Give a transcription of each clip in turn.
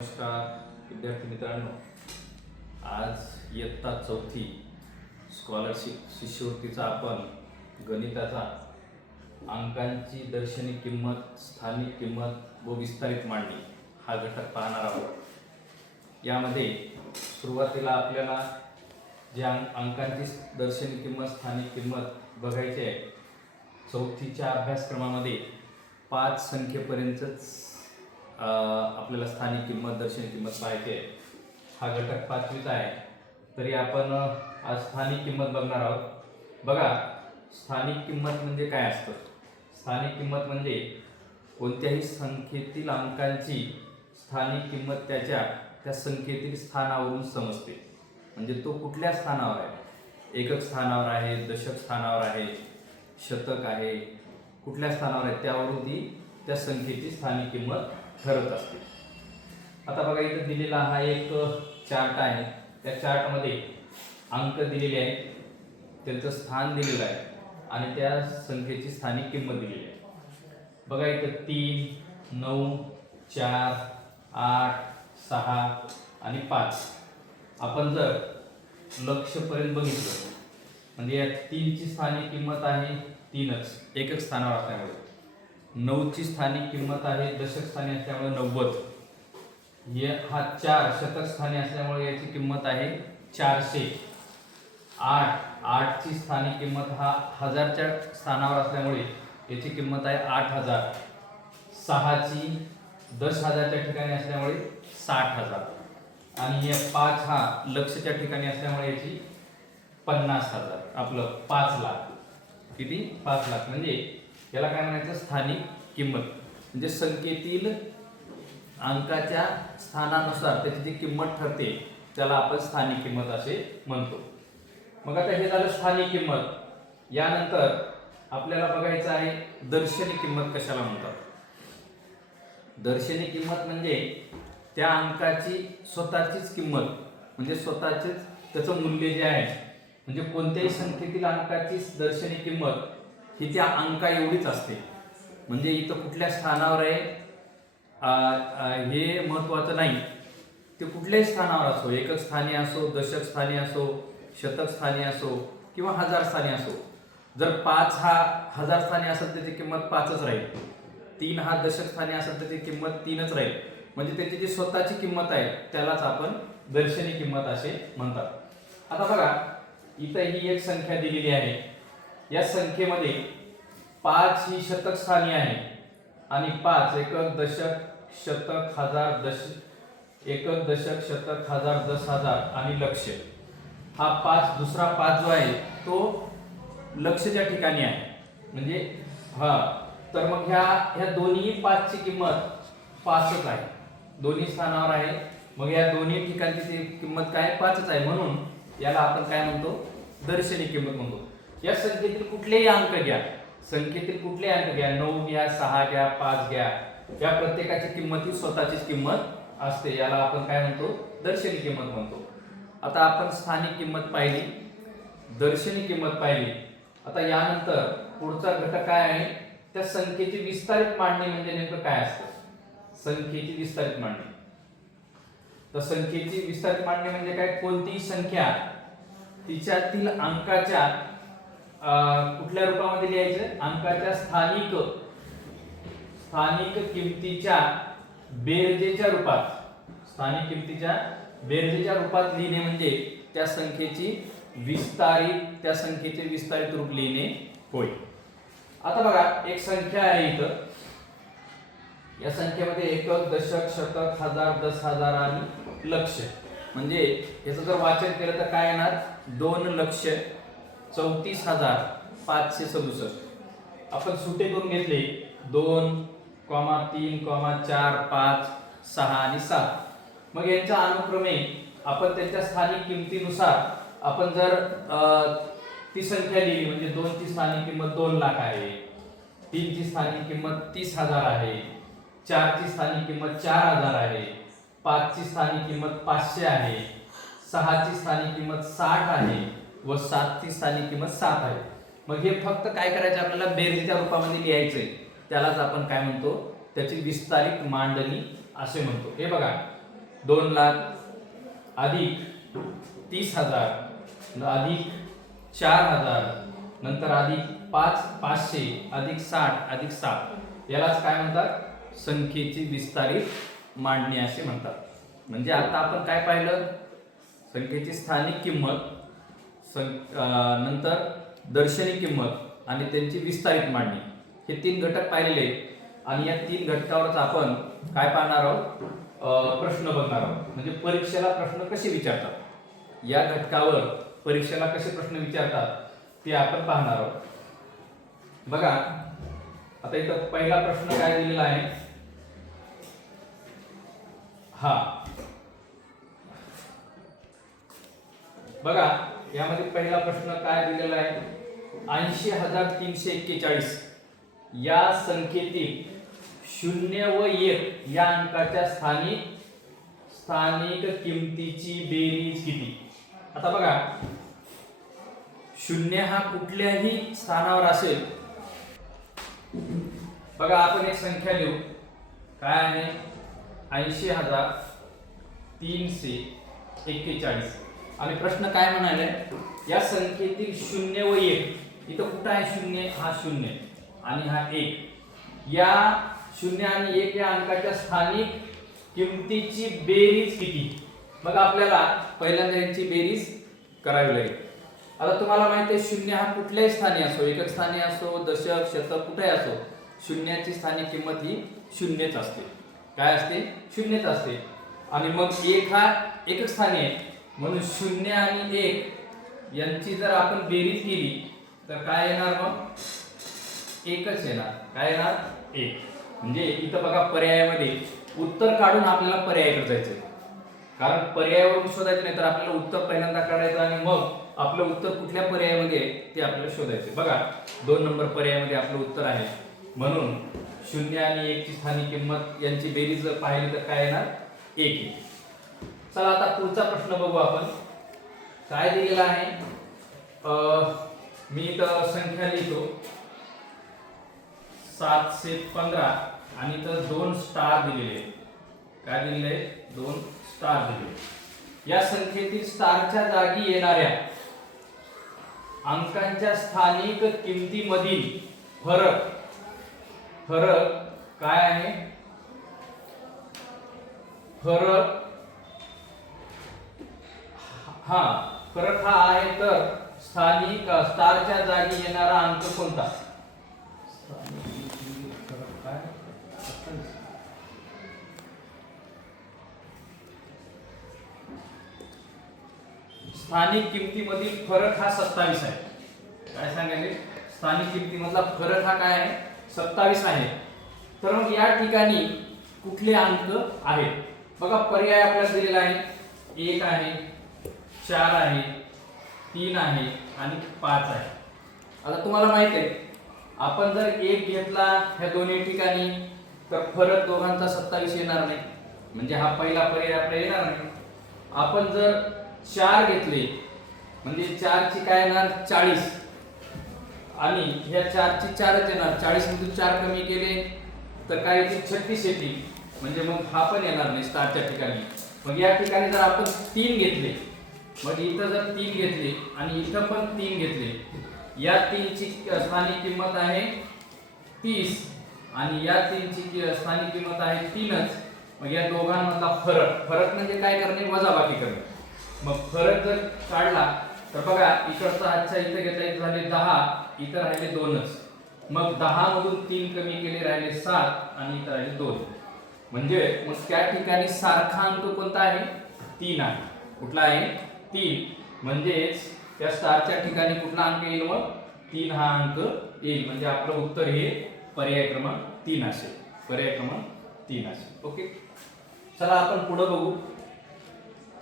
नमस्कार विद्यार्थी मित्रांनो. आज इयत्ता चौथी स्कॉलरशिप शिष्यवृत्तीचा आपण गणिताचा अंकांची दर्शनी किंमत स्थानिक किंमत व विस्तारित मांडणी हा घटक पाहणार आहोत. यामध्ये सुरुवातीला आपल्याला जे अंक अंकांची दर्शनी किंमत स्थानिक किंमत बघायची आहे चौथीच्या अभ्यासक्रमामध्ये पाच संख्येपर्यंतच आपल्याला स्थानिक किंमत दर्शनी किंमत पाहायची आहे. हा घटक पाचवीचा आहे. तरी आपण आज स्थानिक किंमत बघणार आहोत. बघा स्थानिक किंमत म्हणजे काय असतं? स्थानिक किंमत म्हणजे कोणत्याही संख्येतील अंकांची स्थानिक किंमत त्याच्या त्या संख्येतील स्थानावरून समजते. म्हणजे तो कुठल्या स्थानावर आहे? एकक स्थानावर आहे दशक स्थानावर आहे शतक आहे. कुठल्या स्थानावर आहे? त्यावरून ती त्या संख्येची स्थानिक किंमत ठरत असते. आता बघा इथं दिलेला हा एक चार्ट आहे. त्या चार्टमध्ये अंक दिलेले आहेत. त्यांचं स्थान दिलेलं आहे. आणि त्या संख्येची स्थानिक किंमत दिलेली आहे. बघा इथं तीन नऊ चार आठ सहा आणि पाच. आपण जर लक्षपर्यंत बघितलं म्हणजे या तीनची स्थानिक किंमत आहे तीनच. एकच स्थानावर असल्यामुळे. नऊची स्थानिक किंमत आहे दशक स्थानी असल्यामुळे नव्वद. हे हा चार शतक स्थानी असल्यामुळे याची किंमत आहे चारशे. आठ आठची स्थानिक किंमत हा हजारच्या स्थानावर असल्यामुळे याची किंमत आहे आठ हजार. सहाची दस हजारच्या ठिकाणी असल्यामुळे साठ हजार. आणि हे पाच हा लक्षच्या ठिकाणी असल्यामुळे याची पन्नास हजार. आपलं पाच लाख. किती? पाच लाख. म्हणजे याला काय म्हणायचं? स्थानिक किंमत. म्हणजे संख्येतील अंकाच्या स्थानानुसार त्याची जी किंमत ठरते त्याला आपण स्थानिक किंमत असे म्हणतो. मग आता हे झालं स्थानिक किंमत. यानंतर आपल्याला बघायचं आहे दर्शनी किंमत कशाला म्हणतात? दर्शनी किंमत म्हणजे त्या अंकाची स्वतःचीच किंमत. म्हणजे स्वतःचेच त्याचं मूल्य जे आहे म्हणजे कोणत्याही संख्येतील अंकाची दर्शनी किंमत ही त्या अंका एवढीच असते. म्हणजे इथं कुठल्या स्थानावर आहे? हे महत्वाचं नाही. ते कुठल्याही स्थानावर असो एकक स्थानी असो दशक स्थानी असो शतक स्थानी असो किंवा हजार स्थानी असो. जर पाच हा हजार स्थानी असेल त्याची किंमत पाचच राहील. तीन हा दशक स्थानी असेल त्याची किंमत तीनच राहील. म्हणजे त्याची जी स्वतःची किंमत आहे त्यालाच आपण दर्शनी किंमत असे म्हणतात. आता बघा इथं ही एक संख्या दिलेली आहे. या संख्येमध्ये पाच ही शतक स्थानी आहे. आणि पाच एकक दशक शतक हजार दश एकक दशक शतक हजार दस हजार आणि लक्ष. हा पाच दुसरा पाच जो आहे तो लक्षच्या ठिकाणी आहे. म्हणजे हा तर मग ह्या ह्या दोन्ही पाचची किंमत पाचच आहे. दोन्ही स्थानावर आहे. मग या दोन्ही ठिकाणची किंमत काय? पाचच आहे. म्हणून याला आपण काय म्हणतो? दर्शनी किंमत म्हणतो. या संख्येतील कुठलेही अंक घ्या. संख्येतील कुठले अंक घ्या. नऊ घ्या सहा घ्या पाच घ्या. या प्रत्येकाची किंमत ही स्वतःचीच किंमत असते. याला आपण काय म्हणतो? दर्शनी किंमत म्हणतो. आता आपण स्थानिक किंमत पाहिली. दर्शनी किंमत पाहिली. आता यानंतर पुढचा घटक काय आहे? त्या संख्येची विस्तारित मांडणी म्हणजे नेमकं काय असतं? संख्येची विस्तारित मांडणी. तर संख्येची विस्तारित मांडणी म्हणजे काय? कोणतीही संख्या तिच्यातील अंकाच्या कुठल्या रूपामध्ये लिहायचं? अंकाच्या स्थानिक स्थानिक किमतीच्या बेरजेच्या रूपात. स्थानिक किमतीच्या बेरजेच्या रूपात लिहिणे म्हणजे त्या संख्येची विस्तारित त्या संख्येचे विस्तारित रूप लिहिणे होय. आता बघा एक संख्या आहे इथं. या संख्येमध्ये एकक दशक शतक हजार दस हजार आणि लक्ष. म्हणजे याचं जर वाचन केलं तर काय येणार? दोन लक्ष. चौतीस हजार पाचशे सदुसष्ट. आपण सुटे करून घेतले. दोन कॉमा तीन कॉमा चार पाच सहा आणि सात. मग यांच्या अनुक्रमे आपण त्यांच्या स्थानिक किमतीनुसार आपण जर ती संख्या लिहिली म्हणजे दोनची स्थानिक किंमत दोन लाख आहे. तीनची स्थानिक किंमत तीस हजार आहे. चारची स्थानिक किंमत चार हजार आहे. पाचची स्थानिक किंमत पाचशे आहे. सहाची स्थानिक किंमत साठ आहे. व सातची स्थानिक किंमत सात आहे. मग हे फक्त काय करायचं? आपल्याला बेरजेच्या रूपामध्ये लिहायचंय. त्यालाच आपण काय म्हणतो? त्याची विस्तारित मांडणी असे म्हणतो. हे बघा. दोन लाख अधिक तीस हजार अधिक चार हजार नंतर अधिक पाच पाचशे अधिक साठ अधिक सात. यालाच काय म्हणतात? संख्येची विस्तारित मांडणी असे म्हणतात. म्हणजे आता आपण काय पाहिलं? संख्येची स्थानिक किंमत सं नंतर दर्शनी किंमत आणि त्यांची विस्तारित मांडणी. हे तीन घटक पाहिलेले आणि या तीन घटकावरच आपण काय पाहणार आहोत? प्रश्न बघणार आहोत. म्हणजे परीक्षेला प्रश्न कसे विचारतात? या घटकावर परीक्षेला कसे प्रश्न विचारतात ते आपण पाहणार आहोत. बघा आता इथं पहिला प्रश्न काय दिलेला आहे? हा. बघा यामध्ये पहिला प्रश्न काय दिलेला आहे? ऐंशी हजार तीनशे एक्केचाळीस. या संख्येतील शून्य व एक या अंकाच्या स्थानिक स्थानिक किमतीची बेरीज किती? आता बघा. शून्य हा कुठल्याही स्थानावर असेल. बघा आपण एक संख्या लिहू काय आहे? ऐंशी हजार तीनशे एक्केचाळीस. आणि प्रश्न काय म्हणाले? या संख्येतील शून्य व एक इथं कुठं आहे शून्य? हा शून्य. आणि हा एक. या शून्य आणि एक या अंकाच्या स्थानिक किमतीची बेरीज किती? मग आपल्याला पहिल्यांदा यांची बेरीज करावी लागेल. आता तुम्हाला माहिती आहे शून्य हा कुठल्याही स्थानी असो एकक स्थानी असो दशक शतक कुठेही असो शून्याची स्थानिक किंमत ही शून्यच असते. काय असते? शून्यच असते. आणि मग एक हा एकक स्थानी आहे. म्हणून शून्य आणि एक यांची जर आपण बेरीज केली तर काय येणार मग? एकच येणार. काय येणार? एक. म्हणजे इथं बघा पर्यायामध्ये उत्तर काढून आपल्याला पर्यायाकडे जायचंय कारण पर्यायावरून शोधायचं नाही तर आपल्याला उत्तर पहिल्यांदा काढायचं आणि मग आपलं उत्तर कुठल्या पर्यायामध्ये ते आपल्याला शोधायचं. बघा दोन नंबर पर्यायामध्ये आपलं उत्तर आहे. म्हणून शून्य आणि एकची स्थानिक किंमत यांची बेरीज जर पाहिली तर काय येणार? एक आहे. चला आता पुढचा प्रश्न बघू आपण. काय दिलेला आहे? अं, मी इथं संख्या लिहितो. सातशे पंधरा आणि इथं दोन स्टार दिलेले काय दिलेले दोन स्टार दिलेले या संख्येतील स्टारच्या जागी येणाऱ्या अंकांच्या स्थानिक किमतीमधील फरक. फरक काय आहे? फरक हा फरक हा आहे तर स्थानिक स्थारच्या स्टारच्या जागी येणारा अंक कोणता? स्थानिक स्थानिक किमतीमधील फरक हा सत्तावीस आहे. काय सांगायचे? स्थानिक किमतीमधला फरक हा काय आहे? सत्तावीस आहे. तर मग या ठिकाणी कुठले अंक आहेत? बघा पर्याय आपल्याला दिलेला आहे. एक आहे चार आहे तीन आहे आणि पाच आहे. आता तुम्हाला माहीत आहे आपण जर एक घेतला ह्या दोन्ही ठिकाणी तर फरक दोघांचा सत्तावीस येणार नाही. म्हणजे हा पहिला पर्याय आपला येणार नाही. आपण जर चार घेतले म्हणजे चारची काय येणार? चाळीस. आणि ह्या चारची चारच येणार. चाळीस मधून चार कमी केले तर काय येते छत्तीस येतील. म्हणजे मग हा पण येणार नाही स्टारच्या ठिकाणी. मग या ठिकाणी जर आपण तीन घेतले मग इथं जर तीन घेतले आणि इथं पण तीन घेतले या तीनची स्थानिक किंमत आहे तीस आणि या तीनची जी स्थानिक किंमत आहे तीनच मग या दोघांमधला फरक फरक म्हणजे काय करणे? वजाबाकी करणे. मग फरक जर काढला तर बघा इकडचा आजचा इथं घेता इथं झाले दहा इथं राहिले दोनच. मग दहा मधून तीन कमी केले राहिले सात आणि इथं राहिले दोन. म्हणजे मग त्या ठिकाणी सारखा अंक कोणता आहे? तीन आहे. कुठला आहे? तीन म्हणजेच त्या स्टारच्या ठिकाणी कुठला अंक येईल मग? तीन हा अंक येईल. म्हणजे आपलं उत्तर हे पर्याय क्रमांक तीन असेल. पर्याय क्रमांक तीन असेल. ओके? चला आपण पुढे बघू.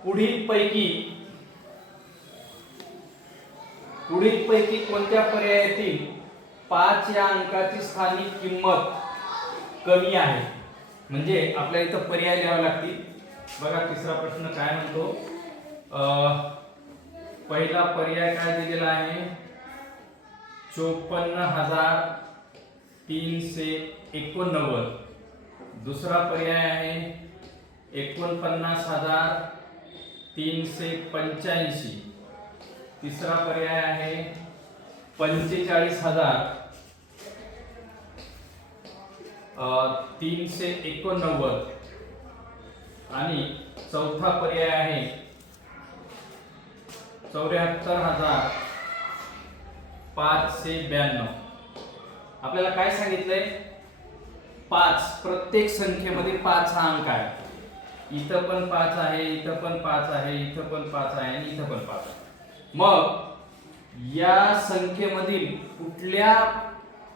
पुढील पैकी पुढील पैकी कोणत्या पर्यायातील पाच या अंकाची स्थानिक किंमत कमी आहे? म्हणजे आपल्याला इथं पर्याय लिहावे लागतील. बघा तिसरा प्रश्न काय म्हणतो? पहिला पर्याय काय दिलेला आहे? चोपन्न हजार तीनशे एकोणनव्वद. दुसरा पर्याय आहे एकोणपन्नास हजार तीनशे पंच्याऐंशी. तिसरा पर्याय आहे पंचेचाळीस हजार तीनशे एकोणनव्वद. आणि चौथा पर्याय आहे चौऱ्याहत्तर हजार पाचशे ब्याण्णव. आपल्याला काय सांगितलंय? पाच. प्रत्येक संख्येमध्ये पाच हा अंक आहे. इथं पण पाच आहे इथं पण पाच आहे इथं पण पाच आहे आणि इथं पण पाच आहे. मग या संख्येमधील कुठल्या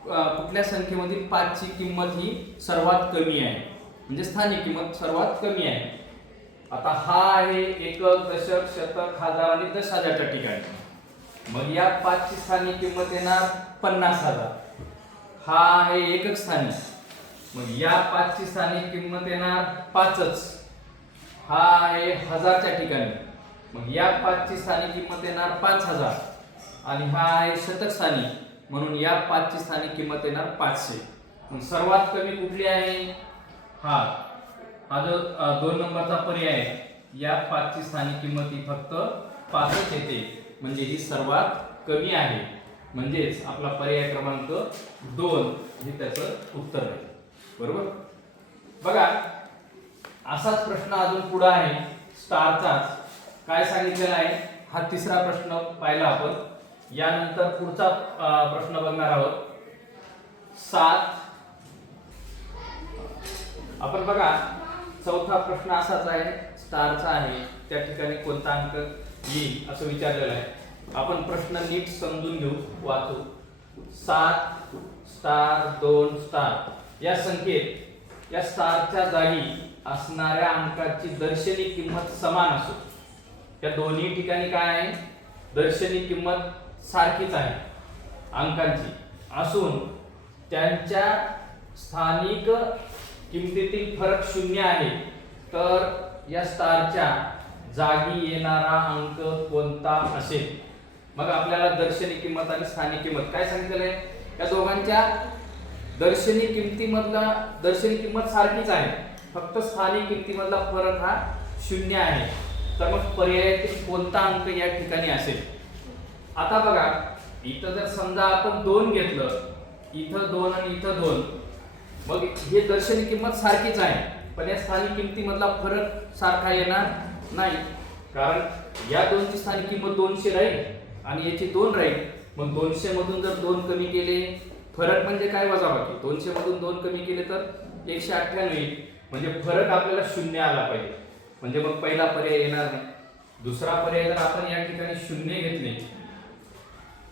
कुठल्या संख्येमधील पाचची किंमत ही सर्वात कमी आहे? म्हणजे स्थानिक किंमत सर्वात कमी आहे. आता हा आहे एकक दशक शतक हजार आणि दश हजारच्या ठिकाणी. मग या पाचची स्थानिक किंमत येणार पन्नास हजार. हा आहे एकक स्थानिक. मग या पाचची स्थानिक किंमत येणार पाचच. हा आहे हजारच्या ठिकाणी. मग या पाचची स्थानिक किंमत येणार पाच हजार. आणि हा आहे शतक स्थानी म्हणून या पाचची स्थानिक किंमत येणार पाचशे. मग सर्वात कमी कुठली आहे? हा हा जो दोन नंबरचा पर्याय आहे या पाचची स्थानिक किंमत ही फक्त पाचच येते. म्हणजे ही सर्वात कमी आहे. म्हणजेच आपला पर्याय क्रमांक दोन हे त्याचं उत्तर आहे. बरोबर? बघा असाच प्रश्न अजून पुढे आहे. स्टारचाच. काय सांगितलेला आहे? हा तिसरा प्रश्न पाहिला आपण. यानंतर पुढचा प्रश्न बघणार आहोत. सात. आपण बघा चौथा प्रश्न असाच आहे स्टारचा आहे त्या ठिकाणी कोणता अंक येईल असं विचारलेलं आहे. आपण प्रश्न नीट समजून घेऊ वाचू. सात स्टार दोन स्टार या संख्येत या स्टारच्या जागी असणाऱ्या अंकाची दर्शनी किंमत समान असो. या दोन्ही ठिकाणी काय आहे? दर्शनी किंमत सारखीच आहे अंकांची. असून त्यांच्या स्थानिक किमतीतील फरक शून्य आहे. तर या स्टारच्या जागी येणारा अंक कोणता असेल? मग आपल्याला दर्शनी किंमत आणि स्थानिक किंमत काय सांगितलेलं आहे? या दोघांच्या दर्शनी किमतीमधला दर्शनी किंमत सारखीच आहे. फक्त स्थानिक किमतीमधला फरक हा शून्य आहे. तर मग पर्यायातील कोणता अंक या ठिकाणी असेल? आता बघा इथं जर समजा आपण दोन घेतलं इथं दोन आणि इथं दोन मग हे दर्शनी किंमत सारखीच आहे पण या स्थानिक किमतीमधला फरक सारखा येणार नाही. कारण या दोनची स्थानिक किंमत दोनशे राहील आणि याची दोन राहील. मग दोनशे मधून जर दोन कमी केले फरक म्हणजे काय वजाबाकी दोनशे मधून दोन कमी केले तर एकशे अठ्ठ्याण्णव येईल. म्हणजे फरक आपल्याला शून्य आला पाहिजे. म्हणजे मग पहिला पर्याय येणार नाही. दुसरा पर्याय जर आपण या ठिकाणी शून्य घेतले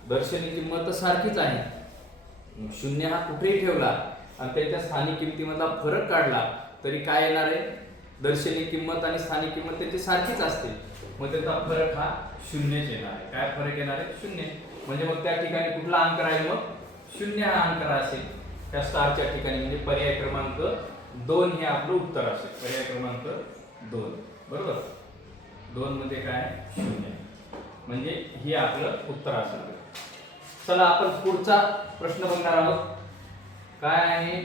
दर्शनी किंमत तर सारखीच आहे. शून्य हा कुठेही ठेवला आणि त्याच्या स्थानिक किमतीमधला फरक काढला तरी काय येणार आहे? दर्शनी किंमत आणि स्थानिक किंमत त्याची सारखीच असते मग त्याचा फरक हा शून्यच येणार आहे. काय फरक येणार आहे? शून्य. म्हणजे मग त्या ठिकाणी कुठला अंक राहील मग? शून्य हा अंक असेल. त्या स्टारच्या ठिकाणी म्हणजे पर्याय क्रमांक दोन हे आपलं उत्तर असेल. पर्याय क्रमांक दोन. बरोबर? दोन मध्ये काय? शून्य. म्हणजे हे आपलं उत्तर असेल. चला आपण पुढचा प्रश्न बघणार आहोत. काय आहे?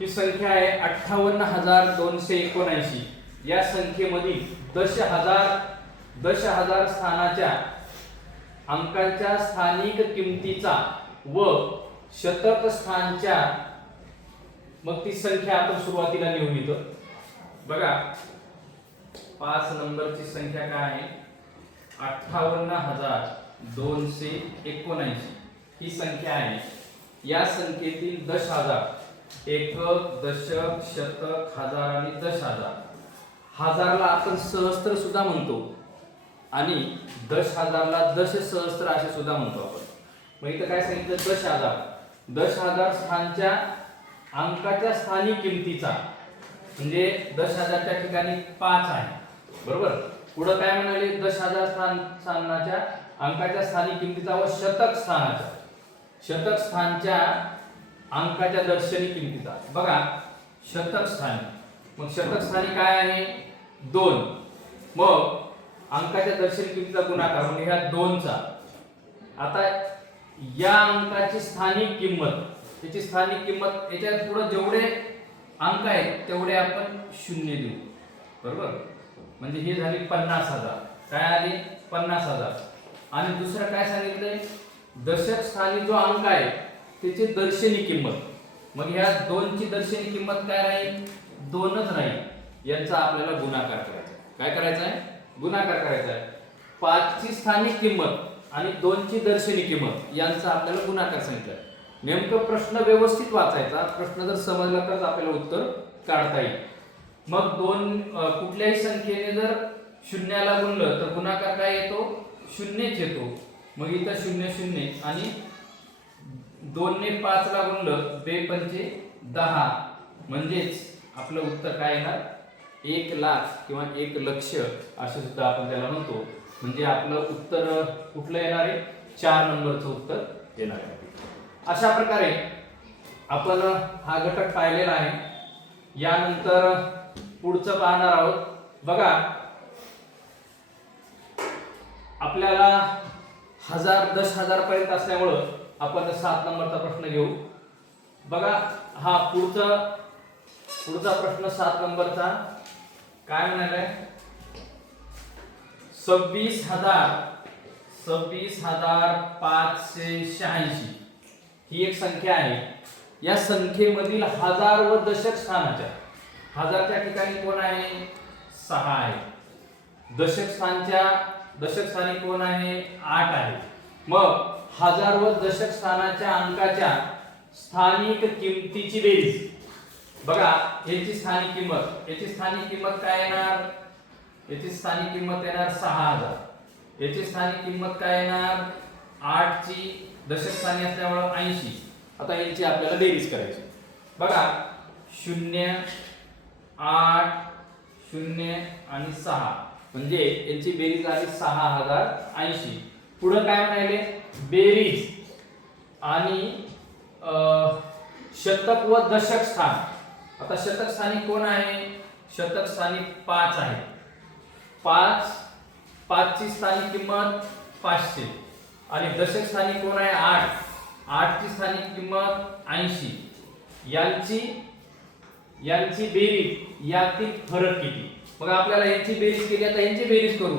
ही संख्या आहे अठ्ठावन्न हजार दोनशे एकोणऐंशी. या संख्येमधील दश हजार दश हजार स्थानाच्या अंकांच्या स्थानिक किमतीचा व शतक स्थानच्या मग ती संख्या आपण सुरुवातीला लिहून इथं बघा पाच नंबरची संख्या काय आहे? अठ्ठावन्न हजार दोनशे एकोणऐंशी. ही संख्या आहे या संख्येतील दश हजार एक दशक शतक हजार आणि दश हजार. हजारला आपण सहस्त्र सुद्धा म्हणतो. आणि दश हजारला दश सहस्त्र असे सुद्धा म्हणतो आपण. मग इथं काय सांगितलं? दश हजार. दश हजार स्थानच्या अंकाच्या स्थानिक किमतीचा म्हणजे दश हजारच्या ठिकाणी पाच आहे. बरोबर? पुढं काय म्हणाले? दश हजार स्थान स्थानाच्या अंकाच्या स्थानिक किमतीचा व शतक स्थानाचा शतक स्थानच्या अंकाच्या दर्शनी किमतीचा. बघा शतक स्थानी मग शतक स्थानी काय आहे? दोन. मग अंकाच्या दर्शनी किमतीचा गुणाकार म्हणजे ह्या दोनचा. आता या अंकाची स्थानिक किंमत याची स्थानिक किंमत याच्यात पुढे जेवढे अंक आहेत तेवढे आपण शून्य देऊ. बरोबर? म्हणजे हे झाली पन्नास हजार. काय आले? पन्नास हजार. आणि दुसरं काय सांगितलंय? दशक स्थानी जो अंक आहे त्याची दर्शनी किंमत. मग ह्या दोनची दर्शनी किंमत काय राहील? दोनच राहील. यांचा आपल्याला गुणाकार करायचा काय करायचा आहे? गुणाकार करायचा आहे. पाचची स्थानिक किंमत आणि दोनची दर्शनी किंमत यांचा आपल्याला गुणाकार सांगितला नेमकं प्रश्न व्यवस्थित वाचायचा. प्रश्न जर समजला तरच आपल्याला उत्तर काढता येईल. मग दोन कुठल्याही संख्येने जर शून्याला गुणलं तर गुणाकार काय येतो? शून्यच येतो. मग इथं शून्य शून्य आणि दोनने पाचला गुणलं बे पंचे दहा. म्हणजेच आपलं उत्तर काय येणार? एक लाख किंवा एक लक्ष असं सुद्धा आपण त्याला म्हणतो. म्हणजे आपलं उत्तर कुठलं येणार आहे? चार नंबरचं उत्तर येणार आहे. अशा प्रकारे आपण हा घटक पाहिलेला आहे. यानंतर पुढचं पाहणार आहोत. बघा आपल्याला हजार दस हजार पर्यंत असल्यामुळं आपण सात नंबरचा प्रश्न घेऊ. बघा हा पुढचा पुढचा प्रश्न सात नंबरचा. काय म्हणालाय? सव्वीस हजार सव्वीस हजार पाचशे शहाऐंशी. ही एक संख्या आहे. या संख्येमधील हजार व दशक स्थानाच्या हजारच्या ठिकाणी कोण आहे? सहा आहे. दशक स्थानच्या दशक स्थानी कोण आहे? आठ आहे. मग हजार व दशक स्थानाच्या अंकाच्या स्थानिक किमतीची बेरीज. बघा याची स्थानिक किंमत. याची स्थानिक किंमत काय येणार? याची स्थानिक किंमत येणार सहा हजार. याची स्थानिक किंमत काय येणार? आठ ची दशक स्थानी असल्यामुळं ऐंशी. आता यांची आपल्याला बेरीज करायची. बघा शून्य आठ शून्य आणि सहा. म्हणजे यांची बेरीज आली सहा हजार ऐंशी. पुढं काय म्हणाले बेरीज आणि शतक व दशक स्थान. आता शतक स्थानी कोण आहे? शतक स्थानी पाच आहे. पाच पाचची स्थानिक किंमत पाचशे. आणि दशक स्थानी कोण आहे? आठ. आठची स्थानिक किंमत ऐंशी. यांची यांची बेरीज यातील फरक किती? मग आपल्याला यांची बेरीज केली आता यांची बेरीज करू.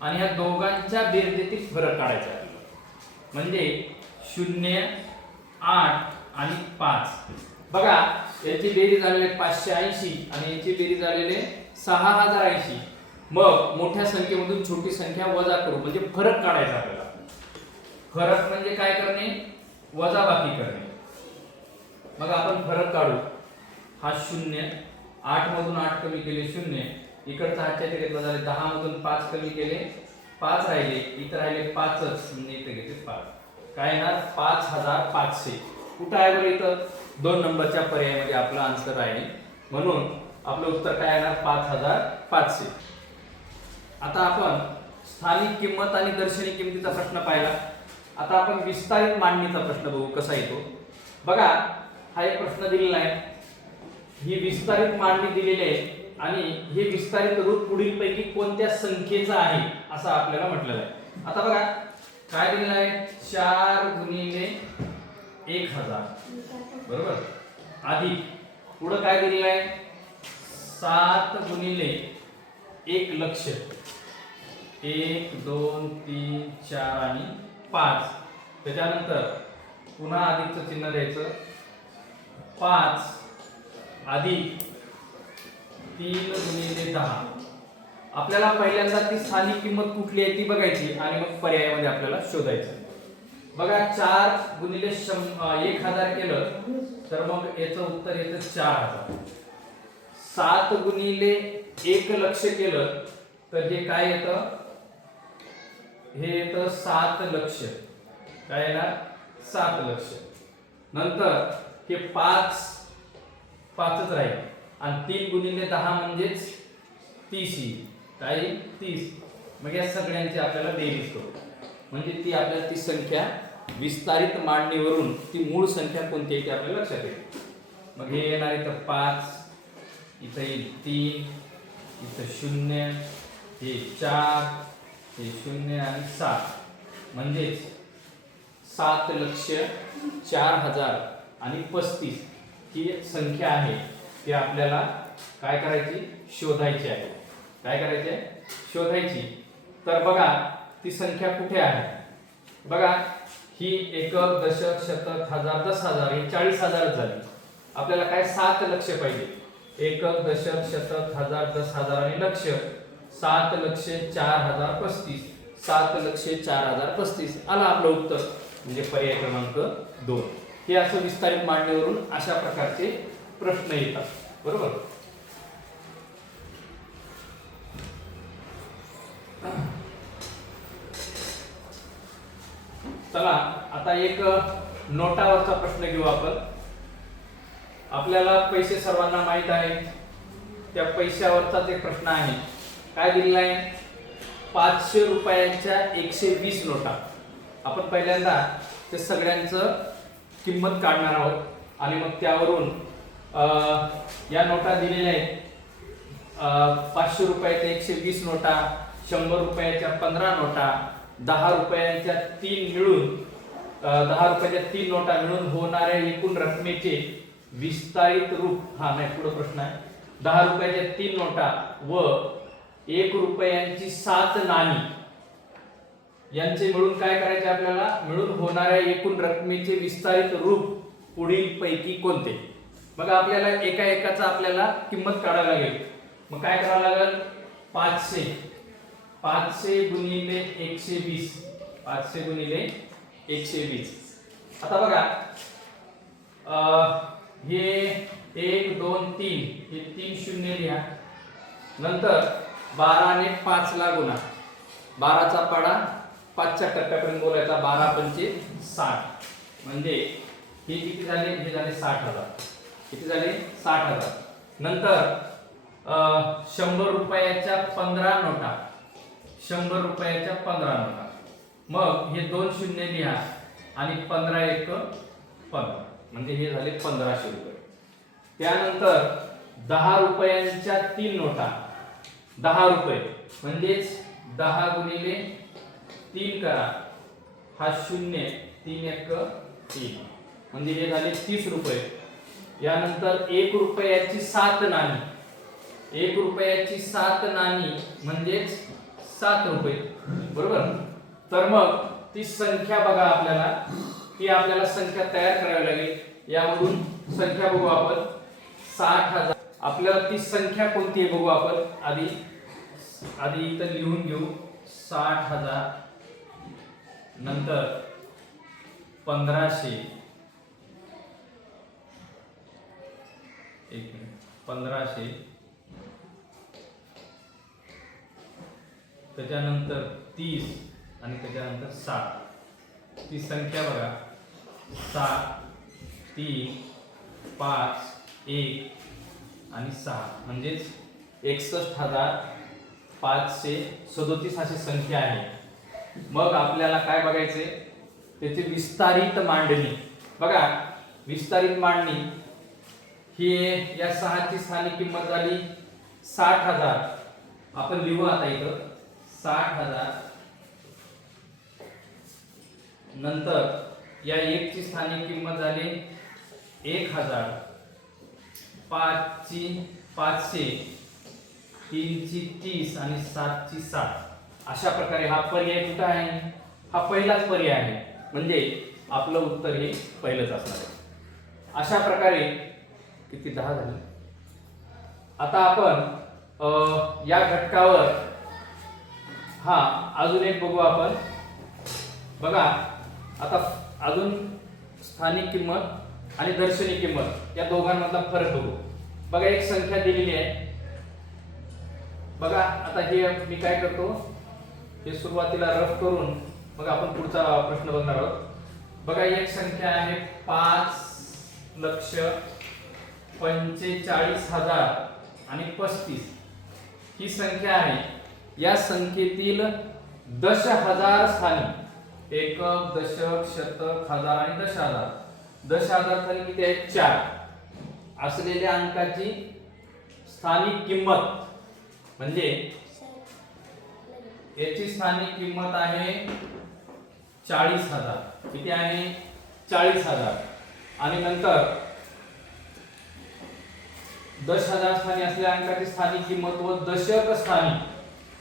आणि ह्या दोघांच्या बेरजेतील फरक काढायचा. म्हणजे शून्य आठ आणि पाच. बघा याची बेरीज झालेले पाचशे ऐंशी आणि याची बेरीज झालेले सहा हजार ऐंशी. मग मोठ्या संख्येमधून छोटी संख्या वजा करू. म्हणजे फरक काढायचा आपल्याला. फरक म्हणजे काय करणे? वजाबाकी करणे. मग आपण फरक काढू. हा शून्य आठ मधून आठ कमी केले शून्य. इकडचा हातच्या इथे घेतला झाले. दहा मधून पाच कमी केले. पाच राहिले. इथं राहिले पाचच. म्हणजे इथे घेतले पाच. काय येणार पाच हजार पाचशे. कुठं आहे बरं इथं? दोन नंबरच्या पर्यायामध्ये आपलं आन्सर आहे. म्हणून आपलं उत्तर काय येणार पाच हजार पाचशे. आता आपण स्थानिक किंमत आणि दर्शनी किमतीचा प्रश्न पाहिला. आता आपण विस्तारित मांडणीचा प्रश्न बघू कसा येतो. बघा हा एक प्रश्न दिलेला आहे. ही विस्तारित मांडणी दिलेली आहे. आणि हे विस्तारित रूप पुढील पैकी कोणत्या संख्येचं आहे असं आपल्याला म्हटलेलं आहे. आता बघा काय दिलेलं आहे? चार गुणिले एक हजार. बरोबर? अधिक पुढं काय दिलेलं आहे? सात गुणिले एक लक्ष. एक दोन तीन चार आणि पाच. त्याच्यानंतर पुन्हा अधिकचं चिन्ह द्यायचं. पाच. अधिक तीन गुणिले दहा. आपल्याला पहिल्यांदा ती साली किंमत कुठली आहे ती बघायची आणि मग पर्यायामध्ये आपल्याला शोधायचं. बघा चार गुणिले शं एक हजार केलं तर मग याचं उत्तर येतं चार हजार. सात गुणिले एक लक्ष केलं तर हे काय येतं? हे येतं सात लक्ष. काय येणार? सात लक्ष. नंतर हे पाच पाचच राहील. आणि तीन गुणिले दहा म्हणजेच तीस येईल काही तीस. मग या सगळ्यांची आपल्याला बेरीज करू. म्हणजे ती आपल्याला ती संख्या विस्तारित मांडणीवरून ती मूळ संख्या कोणती आहे ती आपल्याला लक्षात येईल. मग हे येणार इथं पाच इथं येईल तीन इथं शून्य हे चार हे शून्य आणि सात. म्हणजेच सात लक्ष चार हजार आणि पस्तीस ही संख्या आहे. ती आपल्याला काय करायची? शोधायची आहे. काय करायची आहे? शोधायची. तर बघा ती संख्या कुठे आहे? बघा ही एकक दशक शतक हजार दस हजार ही चाळीस हजार झाली. आपल्याला काय? सात लक्ष पाहिजे. एकक दशक शतक हजार दस हजार आणि लक्ष. सात लक्ष चार हजार पस्तीस. सात लक्ष चार हजार पस्तीस. आला आपलं उत्तर. म्हणजे पर्याय क्रमांक दोन. हे असं विस्तारित मांडणीवरून अशा प्रकारचे प्रश्न येतात. बरोबर? चला आता एक नोटावरचा प्रश्न घेऊ आपण. आपल्याला पैसे सर्वांना माहीत आहे त्या पैशावरचाच एक प्रश्न आहे. काय दिलेला आहे? पाचशे रुपयांच्या एकशे वीस नोटा. आपण पहिल्यांदा ते सगळ्यांचं किंमत काढणार आहोत आणि मग त्यावरून या नोटा दिलेल्या आहेत. पाचशे रुपयाच्या एकशे वीस नोटा शंभर रुपयाच्या पंधरा नोटा दहा रुपयांच्या तीन मिळून दहा रुपयाच्या तीन नोटा मिळून होणाऱ्या एकूण रकमेचे विस्तारित रूप हा नाही पुढे प्रश्न आहे. दहा रुपयाच्या तीन नोटा व एक रुपयांची सात नाणी यांचे मिळून काय करायचे आपल्याला? मिळून होणाऱ्या एकूण रकमेचे विस्तारित रूप पुढील पैकी कोणते? बघा आपल्याला एका एकाचा आपल्याला किंमत काढावी लागेल. मग काय करावं लागेल? पाचशे. पाचशे गुणिले एकशे वीस. पाचशे गुणिले एकशे वीस. आता बघा. हे एक दोन तीन. हे तीन शून्य लिहा. नंतर बाराने पाचला गुणा. बाराचा पाडा पाचच्या टक्क्यापर्यंत बोलायचा. बारा पंचे साठ. म्हणजे हे किती झाले? हे झाले साठ हजार. किती झाले? साठ हजार. नंतर शंभर रुपयाच्या पंधरा नोटा. शंभर रुपयाच्या पंधरा नोटा. मग हे दोन शून्य लिहा आणि पंधरा एक पंधरा. म्हणजे हे झाले पंधराशे रुपये. त्यानंतर दहा रुपयांच्या तीन नोटा. दहा रुपये. म्हणजेच दहा गुणिले तीन करा. हा शून्य तीन एक तीन. म्हणजे हे झाले तीस रुपये. यानंतर एक रुपयाची सात नाणी. एक रुपयाची सात नाणी म्हणजेच सात रुपये. बरोबर? तर मग ती संख्या बघा आपल्याला. ती आपल्याला संख्या तयार करावी लागेल. यामधून संख्या बघू आपण. साठ हजार. आपल्याला ती संख्या कोणती आहे बघू आपण. आधी आधी इथं लिहून घेऊ. साठ हजार. नंतर पंधराशे एक मिनिट पंधराशे. त्याच्यानंतर तीस आणि त्याच्यानंतर सात ती संख्या बघा. सात तीन पाच एक आणि सहा. म्हणजेच एकसष्ट हजार पाचशे सदोतीस अशी संख्या आहे. मग आपल्याला काय बघायचे त्याची विस्तारित मांडणी. बघा विस्तारित मांडणी. ही या सहाची स्थानिक किंमत झाली साठ हजार. आपण लिहू आता इथं. साठ हजार. नंतर या एकची स्थानिक किंमत झाली एक हजार. पाचची पाचशे. तीनची तीस आणि सातची सात अशा प्रकारे हा पर्याय कुठं आहे? हा पहिलाच पर्याय आहे. म्हणजे आपलं उत्तर हे पहिलंच असणार आहे. अशा प्रकारे किती? दहा झाले. आता आपण अं, या घटकावर हा अजून एक बघू आपण. बघा आता अजून स्थानिक किंमत आणि दर्शनी किंमत या दोघांमधला फरक बघू. बघा एक संख्या दिलेली आहे. बघा आता हे मी काय करतो? हे सुरुवातीला रफ करून मग आपण पुढचा प्रश्न बघणार आहोत. बघा एक संख्या आहे पाच लक्ष पंचेचाळीस हजार आणि पस्तीस. ही संख्या आहे. या संख्येतील दश हजार स्थानी एकक दशक शतक हजार आणि दश हजार दश हजार स्थानी किती आहेत? चार. असलेल्या अंकाची स्थानिक किंमत म्हणजे याची स्थानिक किंमत आहे चाळीस हजार. किती आहे? चाळीस हजार. आणि नंतर दश हजार स्थानी असलेल्या अंकाची स्थानिक किंमत व दशक स्थानी.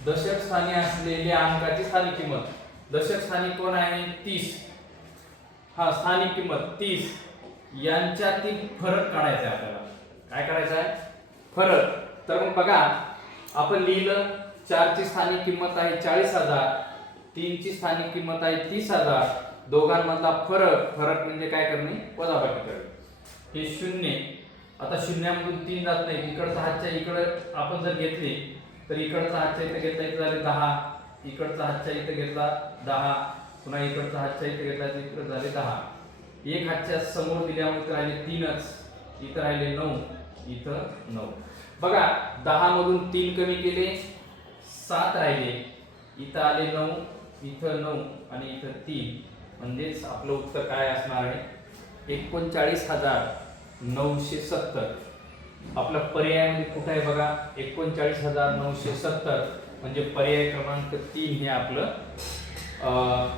दशक स्थानी असलेल्या अंकाची स्थानिक किंमत. दशक स्थानी कोण आहे? तीस. हा स्थानिक किंमत तीस. यांच्यातील फरक काढायचा आहे आपल्याला. काय करायचं आहे? फरक. तर मग बघा आपण लिहिलं चारची स्थानिक किंमत आहे चाळीस हजार. तीनची स्थानिक किंमत आहे तीस हजार. दोघांमधला फरक फरक म्हणजे काय करणे? वजाबाकी करणे. हे शून्य. आता शून्यामधून तीन जात नाही. इकडचा हातच्या इकडं आपण जर घेतली तर इकडचा हातच्या इथं घेतला इथं झाले दहा. इकडचा हातच्या इथं घेतला दहा. पुन्हा इकडचा हातच्या इथं घेतला तर इकडे झाले दहा. एक हातच्या समोर दिल्यामुळे इथं राहिले तीनच. इथं राहिले नऊ. इथं नऊ. बघा दहा मधून तीन कमी केले सात राहिले. इथं आले नऊ इथं नऊ आणि इथं तीन. म्हणजेच आपलं उत्तर काय असणार आहे? एकोणचाळीस हजार. नऊशे सत्तर. आपला पर्यायामध्ये कुठं आहे बघा? एकोणचाळीस हजार नऊशे सत्तर. म्हणजे पर्याय क्रमांक तीन हे आपलं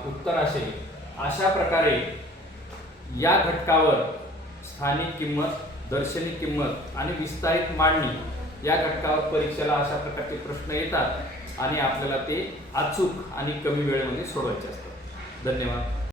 उत्तर असेल अशा प्रकारे या घटकावर स्थानिक किंमत दर्शनी किंमत आणि विस्तारित मांडणी या घटकावर परीक्षेला अशा प्रकारचे प्रश्न येतात आणि आपल्याला ते अचूक आणि कमी वेळेमध्ये सोडवायचे असतात. धन्यवाद.